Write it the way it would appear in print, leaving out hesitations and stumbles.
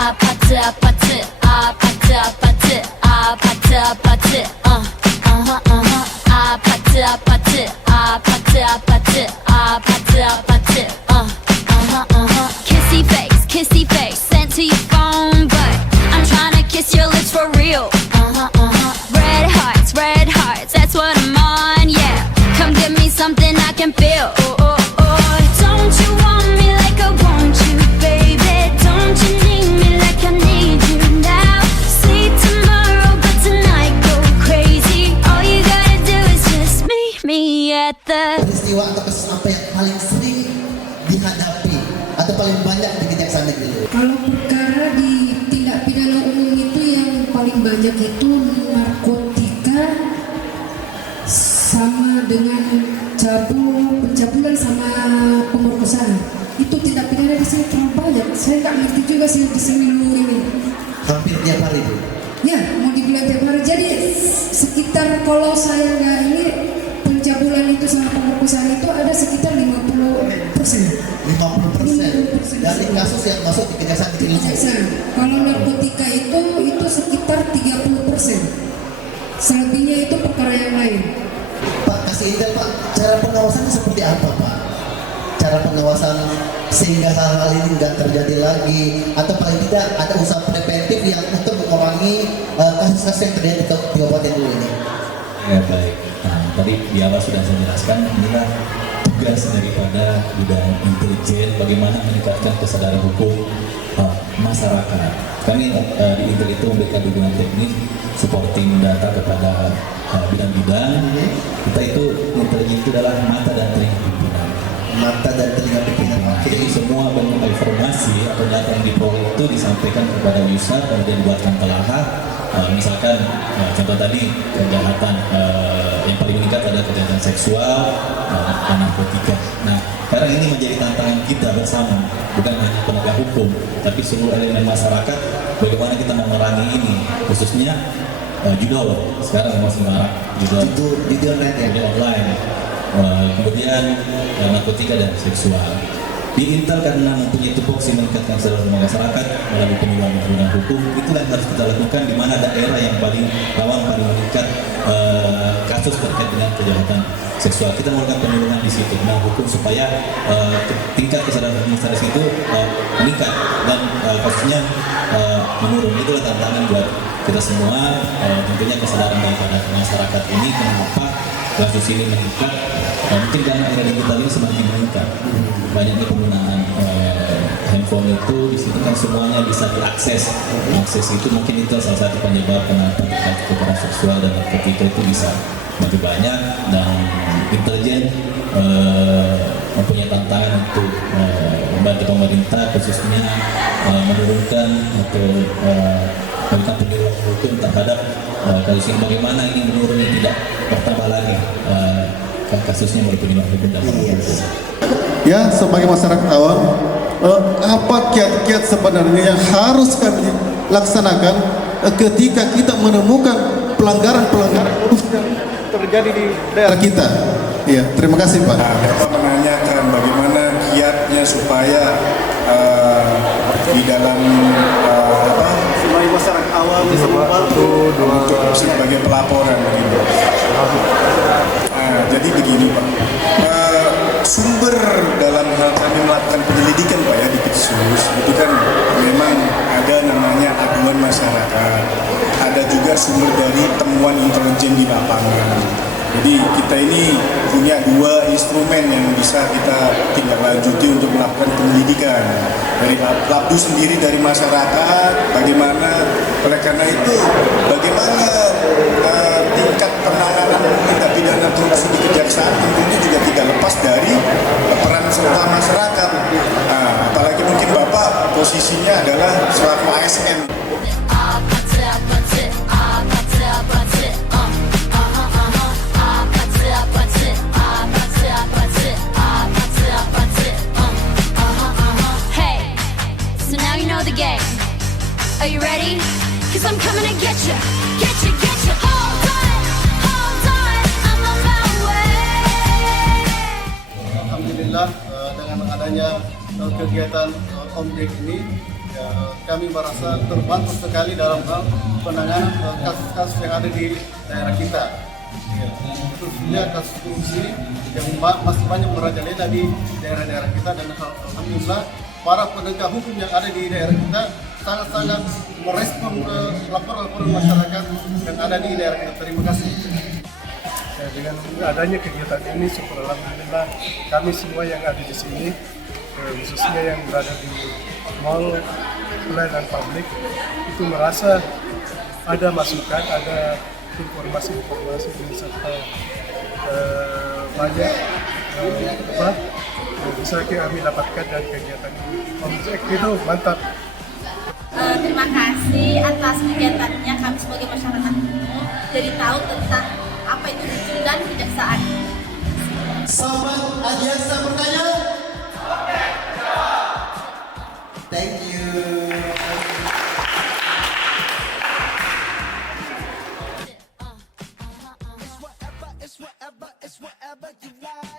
아파트 아파트 아파트 아파트 아파트 아파트 아파트 아파트 아파트 아파트 아파트 아파트 kissy face sent to your phone but I'm trying to kiss your lips for real red hearts that's what I'm on yeah come give me something I can feel don't you want me like I want you baby don't you need me like I need you now sleep tomorrow but tonight go crazy all you gotta do is just meet me at the peristiwa atau kasus apa yang paling sering dihadapi atau paling banyak di Kejaksaan Negeri? Kalau perkara di tindak pidana umum itu yang paling banyak itu narkotika sama dengan pencabulan sama pemerkosaan. Itu tindak pidana di sini terlalu banyak. Saya nggak ngerti juga sih di sini luar ini. Hampir tiap hari itu. Ya, mau dibilang tiap hari. Jadi sekitar kalau saya nggak ini pencabulan itu sama pemerkosaan itu ada sekitar 50%. 50% dari kasus yang masuk di Kejaksaan Negeri. Kalau narkotika itu sekitar 30%. Selebihnya itu perkara yang lain. Pak, kasih intel Pak, cara pengawasannya seperti apa Pak? Cara pengawasan sehingga hal-hal ini nggak terjadi lagi atau paling tidak ada usaha preventif yang untuk mengurangi kasus-kasus yang terjadi di Kabupaten Luwu ini. Ya baik. Nah, tadi di awal sudah saya jelaskan inilah tugas daripada bidang intelijen bagaimana meningkatkan kesadaran hukum masyarakat. Kami di Intel itu memberikan dukungan teknis supporting data kepada bidang-bidang. Kita itu intelijen itu adalah mata dan telinga pimpinan. Mata dan telinga pimpinan. Jadi semua bentuk informasi atau data yang diperoleh itu disampaikan kepada user kemudian dibuatkan telaah. Misalkan contoh tadi kejahatan yang paling meningkat adalah kejahatan seksual dan narkotika. Nah, sekarang ini menjadi tantangan kita bersama, bukan hanya penegak hukum, tapi seluruh elemen masyarakat. Bagaimana kita mengurangi ini, khususnya judul sekarang masih marak judul online, kemudian narkotika dan seksual. Di Intel karena mempunyai tupoksi meningkatkan kesadaran masyarakat melalui penyuluhan hukum, itulah yang harus kita lakukan di mana daerah yang paling rawan paling meningkat kasus terkait dengan kejahatan seksual. Kita melakukan penyuluhan di situ, hukum supaya tingkat kesadaran masyarakat itu meningkat dan kasusnya menurun. Itulah tantangan buat kita semua. Tentunya kesadaran daripada masyarakat ini kenapa kasus ini meningkat. Mungkin karena era digital ini semakin meningkat, banyaknya penggunaan handphone itu di situ kan semuanya bisa diakses. Akses itu mungkin itu salah satu penyebab kenapa kekerasan seksual dan narkotika itu bisa lebih banyak dan intelijen mempunyai tantangan untuk membantu pemerintah khususnya menurunkan atau melakukan penyuluhan hukum terhadap kasus ini bagaimana ini menurun tidak bertambah lagi kasusnya melalui penyuluhan hukum dan pemerintah. Ya, sebagai masyarakat awam, apa kiat-kiat sebenarnya yang harus kami laksanakan ketika kita menemukan pelanggaran-pelanggaran yang terjadi di daerah kita? Ya, terima kasih Pak. Dapat menanyakan bagaimana kiatnya supaya di dalam Sebagai masyarakat awam untuk sebagai pelaporan begitu. Jadi begini Pak, sumber dalam hal kami melakukan penyelidikan Pak ya di Khusus itu kan memang ada namanya aduan masyarakat, ada juga sumber dari temuan intelijen di lapangan. Jadi kita ini punya dua instrumen yang bisa kita tindak lanjuti untuk melakukan penyelidikan. Dari labdu sendiri dari masyarakat, bagaimana, oleh karena itu bagaimana tingkat penanganan tindak pidana korupsi di kejaksaan tentunya juga tidak lepas dari peran serta masyarakat. Apalagi mungkin Bapak posisinya adalah selaku ASN. Are you ready? Cause I'm coming to get you, get you, get you. Hold on, I'm on my way. Alhamdulillah dengan adanya kegiatan OMDEK ini Ya, kami merasa terbantu sekali dalam hal penanganan kasus-kasus yang ada di daerah kita. Ya, khususnya kasus korupsi yang masih banyak merajalela di daerah-daerah kita, dan alhamdulillah para penegak hukum yang ada di daerah kita sangat-sangat merespon laporan-laporan masyarakat yang ada di daerah kita. Terima kasih. Ya, dengan adanya kegiatan ini, syukur alhamdulillah kami semua yang ada di sini, khususnya yang berada di mall pelayanan publik, itu merasa ada masukan, ada informasi-informasi serta banyak yang bisa kami dapatkan dari kegiatan ini. Itu mantap. Terima kasih atas kegiatannya. Kami sebagai masyarakat umum jadi tahu tentang apa itu jujur dan kejaksaan. Sobat Adiaksa bertanya? Thank you. It's whatever you like.